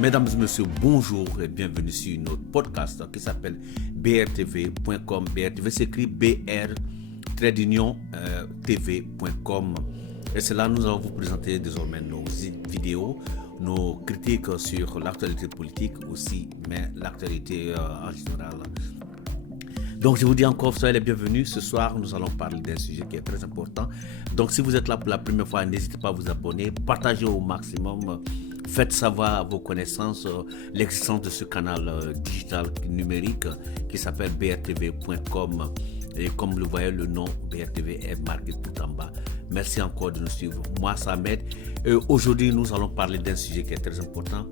Mesdames et messieurs, bonjour et bienvenue sur notre podcast qui s'appelle brtv.com. BRTV s'écrit BR-TV.com. Et c'est là que nous allons vous présenter désormais nos vidéos, nos critiques sur l'actualité politique aussi, mais l'actualité en général. Donc je vous dis encore, soyez les bienvenus. Ce soir, nous allons parler d'un sujet qui est très important. Donc si vous êtes là pour la première fois, n'hésitez pas à vous abonner, partagez au maximum. Faites savoir à vos connaissances l'existence de ce canal digital numérique qui s'appelle brtv.com. Et comme vous le voyez, le nom BRTV est marqué tout en bas. Merci encore de nous suivre. Moi, ça m'aide. Aujourd'hui, nous allons parler d'un sujet qui est très important.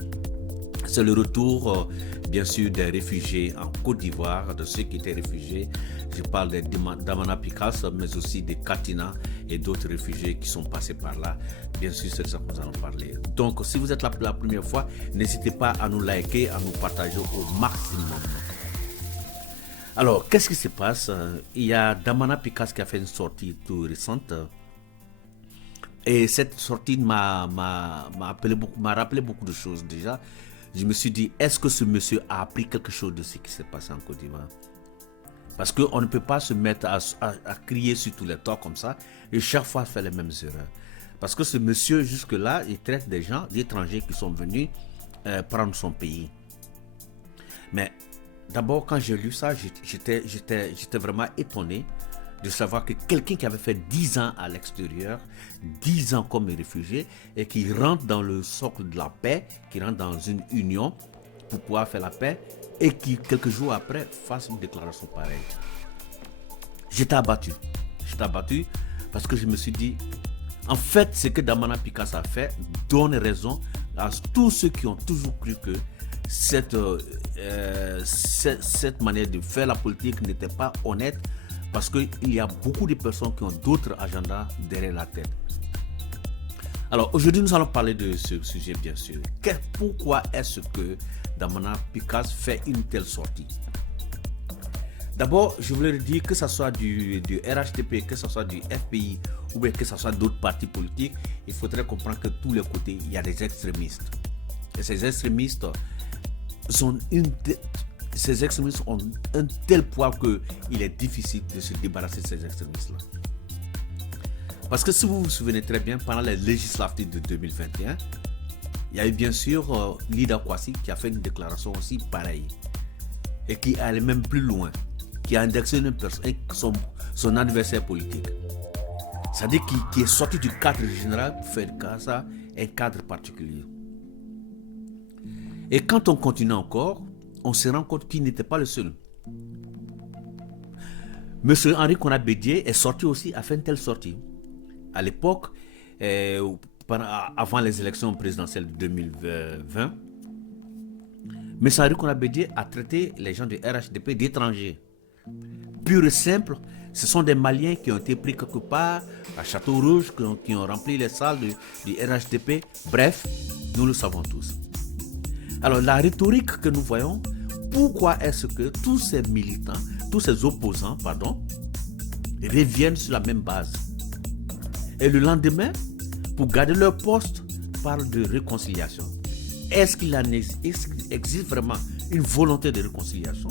C'est le retour, bien sûr, des réfugiés en Côte d'Ivoire, de ceux qui étaient réfugiés. Je parle des Damana Picasso, mais aussi des Katina et d'autres réfugiés qui sont passés par là. Bien sûr, c'est de ça que nous allons parler. Donc, si vous êtes là pour la première fois, n'hésitez pas à nous liker, à nous partager au maximum. Alors, qu'est-ce qui se passe? Il y a Damana Picasso qui a fait une sortie tout récente. Et cette sortie m'a rappelé beaucoup de choses déjà. Je me suis dit, est-ce que ce monsieur a appris quelque chose de ce qui s'est passé en Côte d'Ivoire? Parce qu'on ne peut pas se mettre à crier sur tous les toits comme ça et chaque fois faire les mêmes erreurs. Parce que ce monsieur, jusque-là, il traite des gens, des étrangers qui sont venus prendre son pays. Mais d'abord, quand j'ai lu ça, j'étais vraiment étonné de savoir que quelqu'un qui avait fait 10 ans à l'extérieur, 10 ans comme réfugié, et qui rentre dans le socle de la paix, qui rentre dans une union pour pouvoir faire la paix, et qui, quelques jours après, fasse une déclaration pareille. J'étais abattu parce que je me suis dit, en fait, ce que Damana Picasso a fait donne raison à tous ceux qui ont toujours cru que cette manière de faire la politique n'était pas honnête, parce qu'il y a beaucoup de personnes qui ont d'autres agendas derrière la tête. Alors aujourd'hui, nous allons parler de ce sujet, bien sûr. Pourquoi est-ce que Damana Picasso fait une telle sortie? D'abord, je voulais dire que ce soit du RHDP, que ce soit du FPI ou bien que ce soit d'autres partis politiques, il faudrait comprendre que de tous les côtés, il y a des extrémistes. Et ces extrémistes ont un tel poids qu'il est difficile de se débarrasser de ces extrémistes-là. Parce que si vous vous souvenez très bien, pendant les législatives de 2021, il y a eu bien sûr Lida Kwasi qui a fait une déclaration aussi pareille et qui allait même plus loin, qui a indexé une personne, son adversaire politique. C'est-à-dire qui est sorti du cadre général pour faire de ça un cadre particulier. Et quand on continue encore, on se rend compte qu'il n'était pas le seul. Monsieur Henri Konat Bédié est sorti aussi, a fait une telle sortie. À l'époque, avant les élections présidentielles de 2020, monsieur Henri Konat Bédié a traité les gens du RHDP d'étrangers. Pur et simple, ce sont des Maliens qui ont été pris quelque part à Château-Rouge, qui ont rempli les salles du RHDP. Bref, nous le savons tous. Alors la rhétorique que nous voyons, pourquoi est-ce que tous ces militants, tous ces opposants, reviennent sur la même base? Et le lendemain, pour garder leur poste, parlent de réconciliation. Est-ce qu'il existe vraiment une volonté de réconciliation?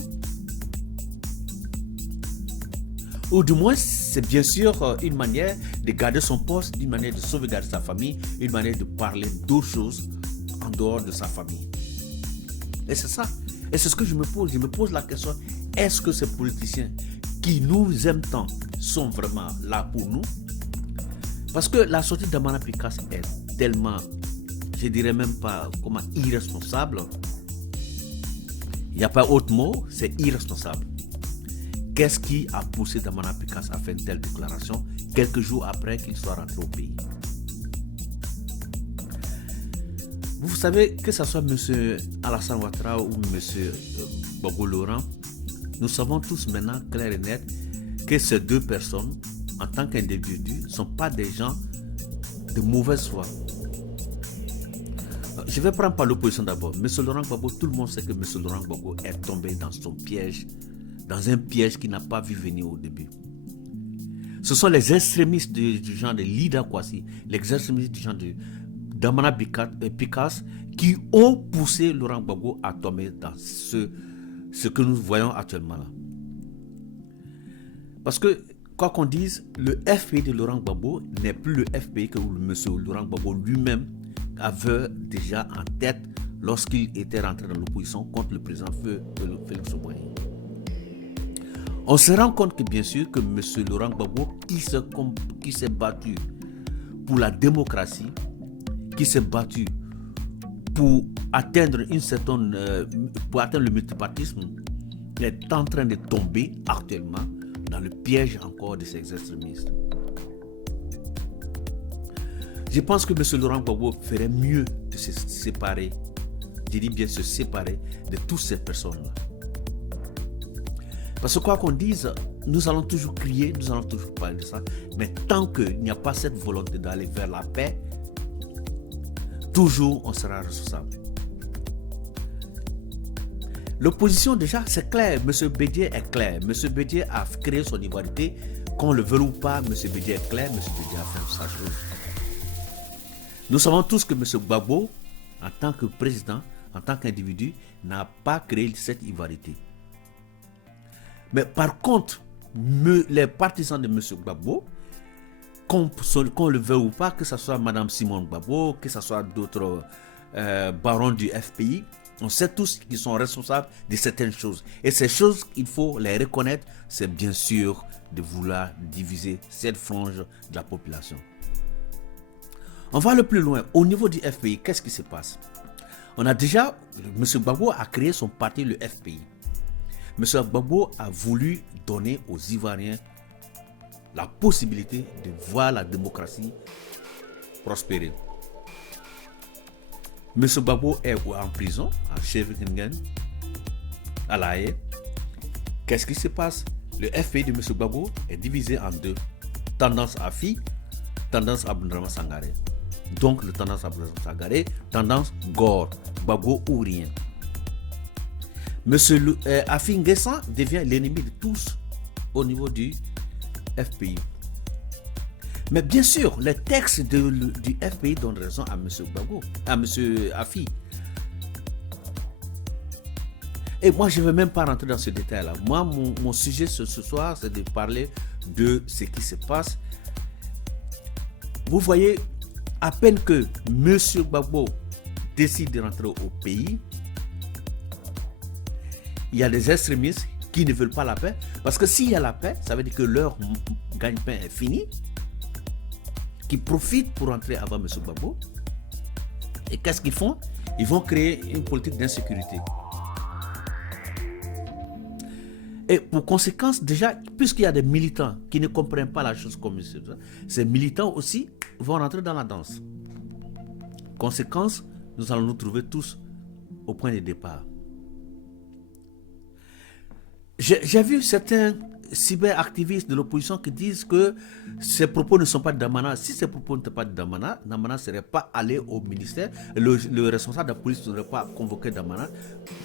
Ou du moins, c'est bien sûr une manière de garder son poste, une manière de sauvegarder sa famille, une manière de parler d'autres choses en dehors de sa famille. Et c'est ça. Et c'est ce que je me pose. Je me pose la question, est-ce que ces politiciens qui nous aiment tant sont vraiment là pour nous? Parce que la sortie de Damana Picasso est tellement, je dirais même pas comment, irresponsable. Il n'y a pas autre mot, c'est irresponsable. Qu'est-ce qui a poussé Damana Picasso à faire une telle déclaration quelques jours après qu'il soit rentré au pays? Vous savez, que ce soit M. Alassane Ouattara ou M. Gbagbo Laurent, nous savons tous maintenant, clair et net, que ces deux personnes, en tant qu'individus, ne sont pas des gens de mauvaise foi. Je vais prendre par l'opposition d'abord. M. Laurent Gbagbo, tout le monde sait que M. Laurent Gbagbo est tombé dans son piège, dans un piège qu'il n'a pas vu venir au début. Ce sont les extrémistes du genre de Lida Kwasi, les extrémistes du genre de Damana Picasse qui ont poussé Laurent Gbagbo à tomber dans ce que nous voyons actuellement là. Parce que, quoi qu'on dise, le FPI de Laurent Gbagbo n'est plus le FPI que M. Laurent Gbagbo lui-même avait déjà en tête lorsqu'il était rentré dans l'opposition contre le président Félix Houphouët. On se rend compte que bien sûr que M. Laurent Gbagbo qui s'est battu pour la démocratie, qui s'est battu pour atteindre pour atteindre le multipartisme, est en train de tomber actuellement dans le piège encore de ces extrémistes. Je pense que M. Laurent Gbagbo ferait mieux de se séparer, je dis bien se séparer de toutes ces personnes-là. Parce que quoi qu'on dise, nous allons toujours crier, nous allons toujours parler de ça, mais tant qu'il n'y a pas cette volonté d'aller vers la paix, toujours on sera responsable. L'opposition déjà c'est clair, M. Bédier est clair, M. Bédier a créé son ivoirité, qu'on le veuille ou pas, M. Bédier est clair, M. Bédier a fait sa chose. Nous savons tous que M. Gbagbo, en tant que président, en tant qu'individu, n'a pas créé cette ivoirité. Mais par contre, les partisans de M. Gbagbo, qu'on le veuille ou pas, que ce soit Mme Simone Gbagbo, que ce soit d'autres barons du FPI, on sait tous qu'ils sont responsables de certaines choses. Et ces choses, il faut les reconnaître, c'est bien sûr de vouloir diviser cette frange de la population. On va aller plus loin. Au niveau du FPI, qu'est-ce qui se passe? On a déjà, M. Gbagbo a créé son parti, le FPI. M. Gbagbo a voulu donner aux Ivoiriens la possibilité de voir la démocratie prospérer. M. Gbagbo est en prison, à Scheveningen, à La Haye. Qu'est-ce qui se passe? Le FPI de M. Gbagbo est divisé en deux. Tendance Afi, tendance Aboundrama Sangaré. Donc, le tendance Aboundrama Sangaré, tendance Gore, Gbagbo ou rien. M. Afi N'Guessan devient l'ennemi de tous au niveau du FPI. Mais bien sûr, les textes du FPI donnent raison à M. Gbagbo, à M. Afi. Et moi, je ne vais même pas rentrer dans ce détail-là. Moi, mon sujet ce soir, c'est de parler de ce qui se passe. Vous voyez, à peine que M. Gbagbo décide de rentrer au pays, il y a des extrémistes qui ne veulent pas la paix. Parce que s'il y a la paix, ça veut dire que leur gagne-pain est fini. Qui profitent pour entrer avant M. Gbagbo. Et qu'est-ce qu'ils font? Ils vont créer une politique d'insécurité. Et pour conséquence, déjà, puisqu'il y a des militants qui ne comprennent pas la chose comme ça, ces militants aussi vont rentrer dans la danse. Conséquence, nous allons nous trouver tous au point de départ. J'ai vu certains cyberactivistes de l'opposition qui disent que ces propos ne sont pas de Damana. Si ces propos n'étaient pas de Damana, Damana ne serait pas allé au ministère. Le responsable de la police ne serait pas convoqué Damana,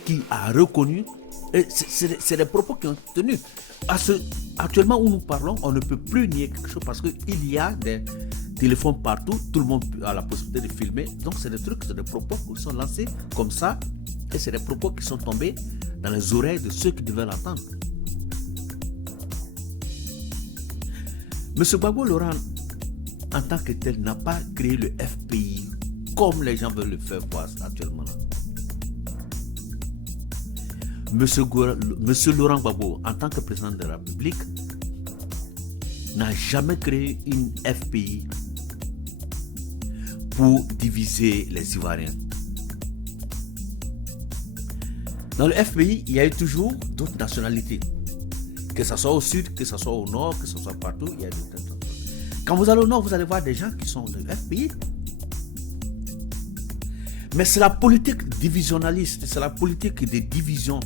qui a reconnu. Et c'est des propos qui ont tenu. Actuellement où nous parlons, on ne peut plus nier quelque chose parce qu'il y a des téléphones partout. Tout le monde a la possibilité de filmer. Donc c'est des trucs, c'est des propos qui sont lancés comme ça. Et c'est des propos qui sont tombés dans les oreilles de ceux qui devaient l'entendre. M. Gbagbo Laurent, en tant que tel, n'a pas créé le FPI comme les gens veulent le faire voir actuellement. M. Laurent Gbagbo, en tant que président de la République, n'a jamais créé une FPI pour diviser les Ivoiriens. Dans le FPI, il y a eu toujours d'autres nationalités. Que ce soit au sud, que ce soit au nord, que ce soit partout, il y a des... Quand vous allez au nord, vous allez voir des gens qui sont du FPI. Mais c'est la politique divisionnaliste, c'est la politique de division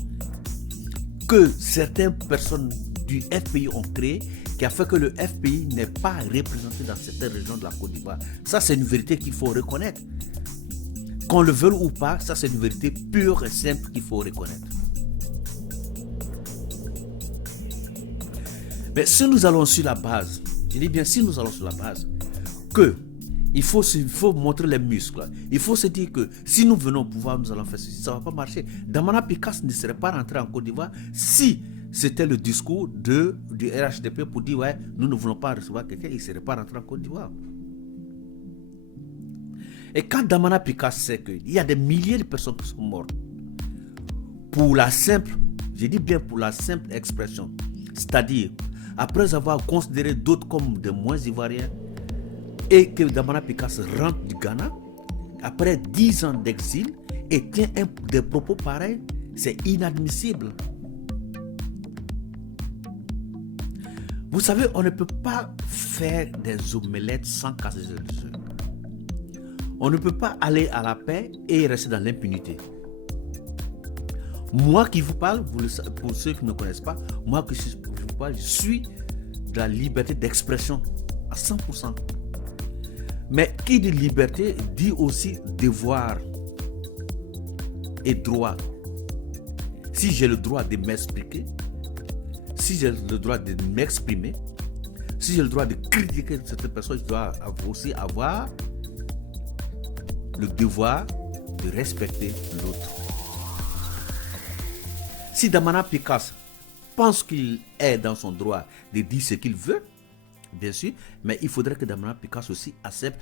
que certaines personnes du FPI ont créée qui a fait que le FPI n'est pas représenté dans certaines régions de la Côte d'Ivoire. Ça, c'est une vérité qu'il faut reconnaître. Qu'on le veuille ou pas, ça, c'est une vérité pure et simple qu'il faut reconnaître. Mais si nous allons sur la base, je dis bien si nous allons sur la base, que Il faut montrer les muscles. Il faut se dire que si nous venons au pouvoir, nous allons faire ceci. Ça ne va pas marcher. Damana Picasse ne serait pas rentré en Côte d'Ivoire si c'était le discours du RHDP pour dire ouais, nous ne voulons pas recevoir quelqu'un. Il ne serait pas rentré en Côte d'Ivoire. Et quand Damana Picasse sait qu'il y a des milliers de personnes qui sont mortes pour la simple, je dis bien pour la simple expression, c'est-à-dire après avoir considéré d'autres comme des moins ivoiriens, et que Damana Picasse rentre du Ghana après 10 ans d'exil et tient des propos pareils, c'est inadmissible. Vous savez, on ne peut pas faire des omelettes sans casser les œufs. On ne peut pas aller à la paix et rester dans l'impunité. Moi qui vous parle, pour ceux qui ne me connaissent pas, moi qui vous parle, je suis de la liberté d'expression à 100%. Mais qui dit liberté dit aussi devoir et droit. Si j'ai le droit de m'expliquer, si j'ai le droit de m'exprimer, si j'ai le droit de critiquer certaines personnes, je dois aussi avoir le devoir de respecter l'autre. Si Damana Picasse pense qu'il est dans son droit de dire ce qu'il veut, bien sûr, mais il faudrait que Damana Picasse aussi accepte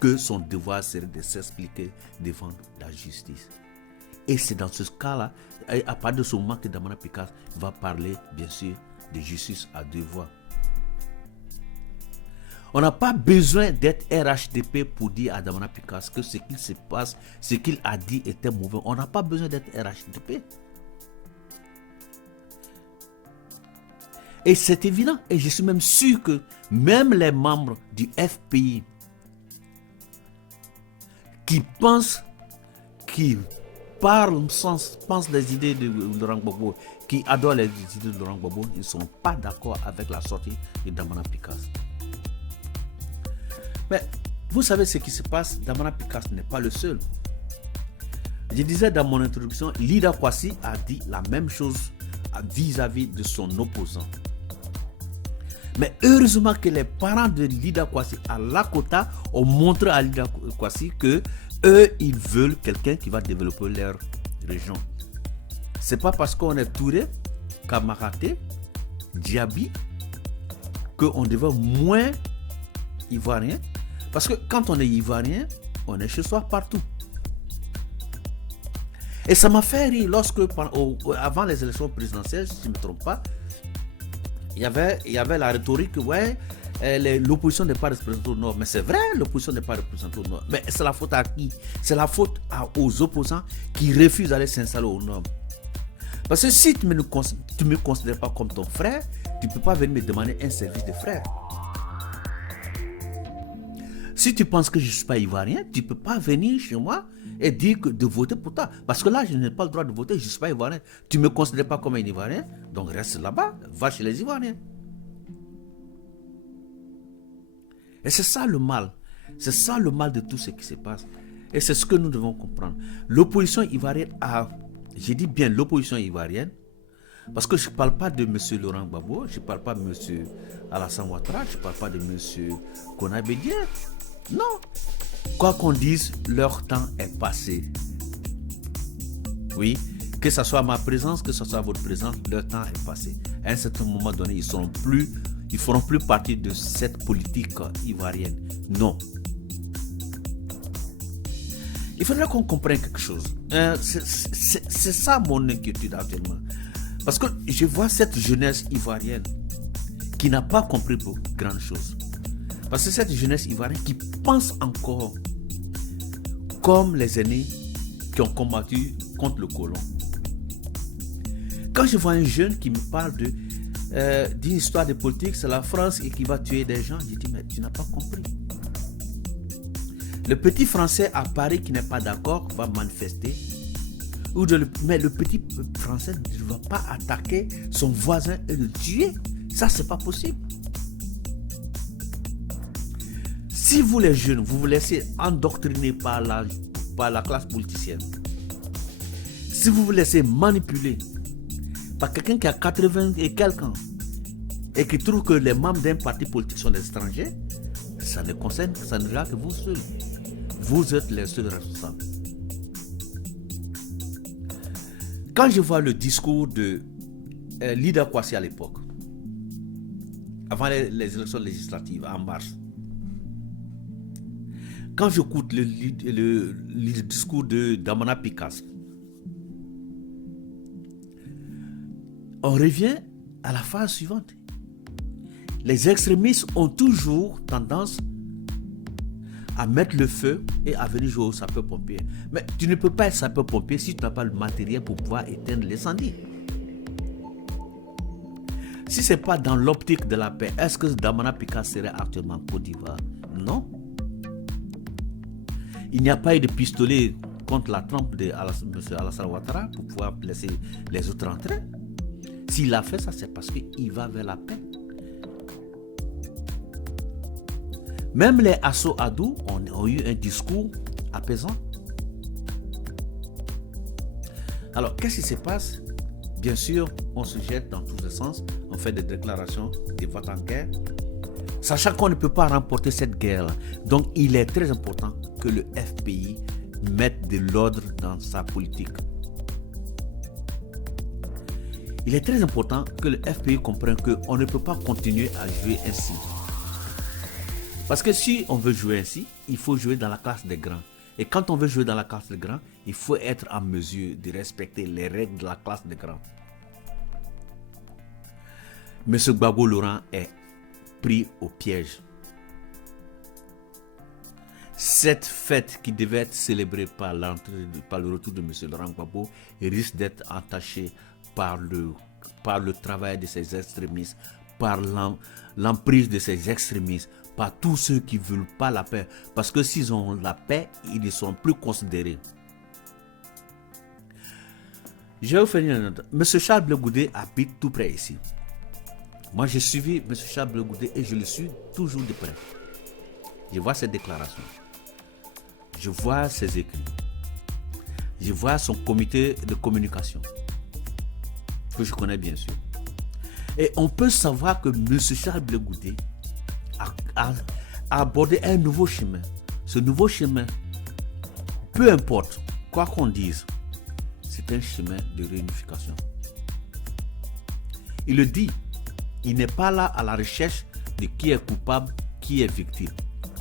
que son devoir serait de s'expliquer devant la justice. Et c'est dans ce cas-là, à partir de ce moment que Damana Picasse va parler, bien sûr, de justice à deux voix. On n'a pas besoin d'être RHDP pour dire à Damana Picasse que ce qu'il se passe, ce qu'il a dit était mauvais. On n'a pas besoin d'être RHDP. Et c'est évident, et je suis même sûr que même les membres du FPI qui pensent, qui parlent, pensent les idées de Laurent Gbagbo, qui adorent les idées de Laurent Gbagbo, ils ne sont pas d'accord avec la sortie de Damana Picasse. Mais vous savez ce qui se passe, Damana Picasse n'est pas le seul. Je disais dans mon introduction, Lida Kwasi a dit la même chose vis-à-vis de son opposant. Mais heureusement que les parents de Lida Kwasi à Lakota ont montré à Lida Kwasi que eux, ils veulent quelqu'un qui va développer leur région. C'est pas parce qu'on est Touré, Kamaraté, Diaby qu'on devient moins ivoirien. Parce que quand on est ivoirien, on est chez soi partout. Et ça m'a fait rire lorsque, avant les élections présidentielles, si je ne me trompe pas, il y avait la rhétorique, ouais, l'opposition n'est pas représentée au Nord. Mais c'est vrai, l'opposition n'est pas représentée au Nord. Mais c'est la faute à qui? C'est la faute aux opposants qui refusent d'aller s'installer au Nord. Parce que si tu ne me considères pas comme ton frère, tu ne peux pas venir me demander un service de frère. Si tu penses que je ne suis pas ivoirien, tu ne peux pas venir chez moi et dire de voter pour toi. Parce que là, je n'ai pas le droit de voter, je ne suis pas ivoirien. Tu ne me considères pas comme un ivoirien, donc reste là-bas, va chez les ivoiriens. Et c'est ça le mal. C'est ça le mal de tout ce qui se passe. Et c'est ce que nous devons comprendre. L'opposition ivoirienne je dis bien l'opposition ivoirienne, parce que je ne parle pas de M. Laurent Gbagbo, je ne parle pas de M. Alassane Ouattara, je ne parle pas de M. Konaré Dieng. Non. Quoi qu'on dise, leur temps est passé. Oui, que ce soit ma présence, que ce soit votre présence, leur temps est passé. À un certain moment donné, ils ne feront plus partie de cette politique ivoirienne. Non. Il faudrait qu'on comprenne quelque chose. C'est ça mon inquiétude actuellement. Parce que je vois cette jeunesse ivoirienne qui n'a pas compris beaucoup de grandes choses. Parce que cette jeunesse ivoirienne qui pense encore comme les aînés qui ont combattu contre le colon. Quand je vois un jeune qui me parle d'une histoire de politique, c'est la France et qui va tuer des gens, je dis mais tu n'as pas compris. Le petit Français à Paris qui n'est pas d'accord va manifester. Mais le petit Français ne va pas attaquer son voisin et le tuer. Ça, c'est pas possible. Si vous les jeunes, vous vous laissez endoctriner par la classe politicienne, si vous vous laissez manipuler par quelqu'un qui a 80 et quelques ans et qui trouve que les membres d'un parti politique sont des étrangers, ça ne concerne, ça ne regarde que vous seuls. Vous êtes les seuls responsables. Quand je vois le discours de Lida Kwasi à l'époque, avant les élections législatives en mars, quand j'écoute le discours de Damana Pikas, on revient à la phase suivante. Les extrémistes ont toujours tendance à mettre le feu et à venir jouer au sapeur-pompier. Mais tu ne peux pas être sapeur-pompier si tu n'as pas le matériel pour pouvoir éteindre l'incendie. Si ce n'est pas dans l'optique de la paix, est-ce que Damana Pikas serait actuellement en Côte d'Ivoire? Non. Il n'y a pas eu de pistolet contre la trempe de M. Alassane Ouattara pour pouvoir laisser les autres entrer. S'il a fait ça, c'est parce qu'il va vers la paix. Même les Asso-Adou ont eu un discours apaisant. Alors, qu'est-ce qui se passe? Bien sûr, on se jette dans tous les sens, on fait des déclarations, des votes en guerre, sachant qu'on ne peut pas remporter cette guerre. Donc, il est très important que le FPI mette de l'ordre dans sa politique. Il est très important que le FPI comprenne qu'on ne peut pas continuer à jouer ainsi. Parce que si on veut jouer ainsi, il faut jouer dans la classe des grands. Et quand on veut jouer dans la classe des grands, il faut être en mesure de respecter les règles de la classe des grands. M. Gbagbo Laurent est pris au piège. Cette fête qui devait être célébrée par le retour de M. Laurent Gbagbo risque d'être entachée par le travail de ces extrémistes, par l'emprise de ces extrémistes, par tous ceux qui ne veulent pas la paix. Parce que s'ils ont la paix, ils ne sont plus considérés. Je vais vous faire une note. M. Charles Blé Goudé habite tout près ici. Moi, j'ai suivi M. Charles Blé Goudé et je le suis toujours de près. Je vois ses déclarations. Je vois ses écrits. Je vois son comité de communication, que je connais bien sûr. Et on peut savoir que M. Charles Blé Goudé a abordé un nouveau chemin. Ce nouveau chemin, peu importe quoi qu'on dise, c'est un chemin de réunification. Il le dit, il n'est pas là à la recherche de qui est coupable, qui est victime.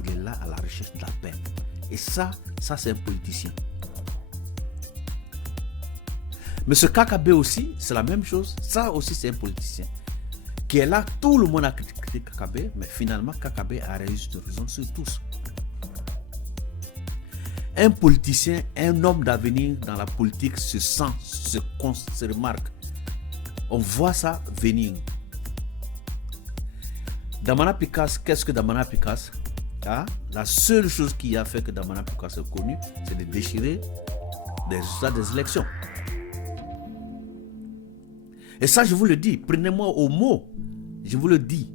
Il est là à la recherche de la paix. Et ça c'est un politicien. M. Kakabe aussi, c'est la même chose. Ça aussi, c'est un politicien. Qui est là, tout le monde a critiqué Kakabe, mais finalement, Kakabe a réussi de raison sur tous. Un politicien, un homme d'avenir dans la politique se sent, se remarque. On voit ça venir. Damana Pikas, qu'est-ce que Damana Pikas? La seule chose qui a fait que Damana Pikas est connu, c'est de déchirer les résultats des élections. Et ça, je vous le dis, prenez-moi au mot. Je vous le dis.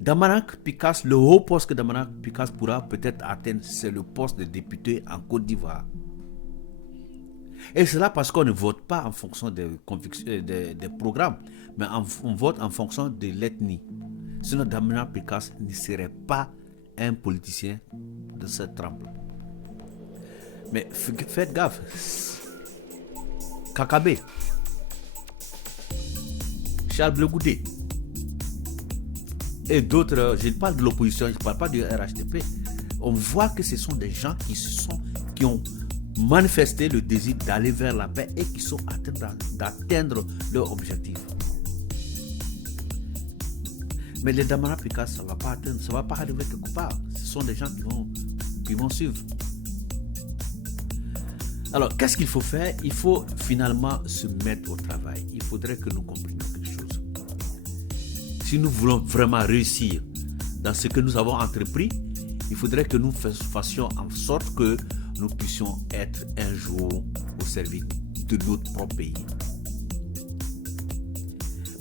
Damana Pikas, le haut poste que Damana Pikas pourra peut-être atteindre, c'est le poste de député en Côte d'Ivoire. Et c'est là parce qu'on ne vote pas en fonction des convictions, des programmes, mais on vote en fonction de l'ethnie. Sinon, Damana Pikas ne serait pas un politicien de cette trempe. Mais faites gaffe. Kakabe, Charles Blé Goudé et d'autres, je parle de l'opposition, je ne parle pas du RHDP. On voit que ce sont des gens qui ont manifesté le désir d'aller vers la paix et qui sont en train d'atteindre leur objectif. Mais les Damana Pikas, ça ne va pas atteindre, ça ne va pas arriver quelque part. Ce sont des gens qui vont suivre. Alors, qu'est-ce qu'il faut faire? Il faut finalement se mettre au travail. Il faudrait que nous comprenions quelque chose. Si nous voulons vraiment réussir dans ce que nous avons entrepris, il faudrait que nous fassions en sorte que nous puissions être un jour au service de notre propre pays.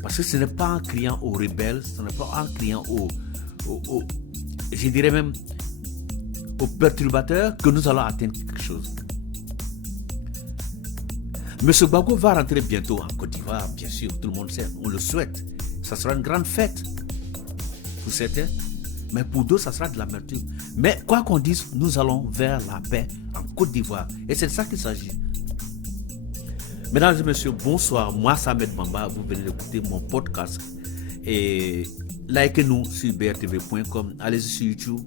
Parce que ce n'est pas en criant aux rebelles, ce n'est pas en criant je dirais même aux perturbateurs que nous allons atteindre quelque chose. M. Gbagbo va rentrer bientôt en Côte d'Ivoire, bien sûr, tout le monde sait, on le souhaite. Ça sera une grande fête pour certains. Mais pour d'autres, ça sera de l'amertume. Mais quoi qu'on dise, nous allons vers la paix en Côte d'Ivoire. Et c'est de ça qu'il s'agit. Mesdames et messieurs, bonsoir. Moi, Samed Bamba. Vous venez d'écouter mon podcast. Et likez-nous sur brtv.com. Allez-y sur YouTube.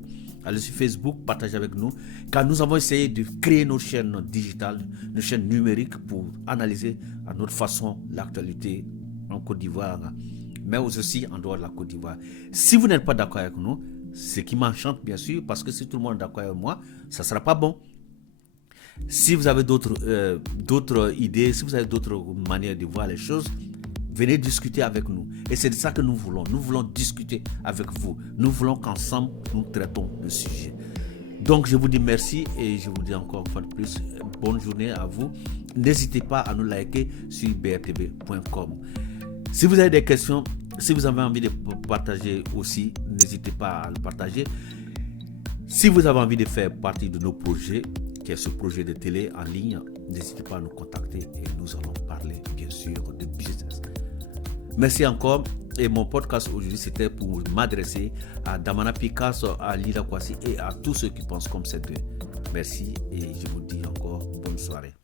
Allez sur Facebook. Partagez avec nous. Car nous avons essayé de créer nos chaînes digitales, nos chaînes numériques pour analyser à notre façon l'actualité en Côte d'Ivoire, mais aussi en dehors de la Côte d'Ivoire. Si vous n'êtes pas d'accord avec nous, ce qui m'enchante bien sûr, parce que si tout le monde est d'accord avec moi, ça ne sera pas bon. Si vous avez d'autres idées, si vous avez d'autres manières de voir les choses, venez discuter avec nous. Et c'est de ça que nous voulons. Nous voulons discuter avec vous. Nous voulons qu'ensemble, nous traitons le sujet. Donc, je vous dis merci et je vous dis encore une fois de plus, bonne journée à vous. N'hésitez pas à nous liker sur brtv.com. Si vous avez des questions, si vous avez envie de partager aussi, n'hésitez pas à le partager. Si vous avez envie de faire partie de nos projets, qui est ce projet de télé en ligne, n'hésitez pas à nous contacter et nous allons parler bien sûr de business. Merci encore. Et mon podcast aujourd'hui, c'était pour m'adresser à Damana Picasso, à Lila Kwasi et à tous ceux qui pensent comme ces deux. Merci et je vous dis encore bonne soirée.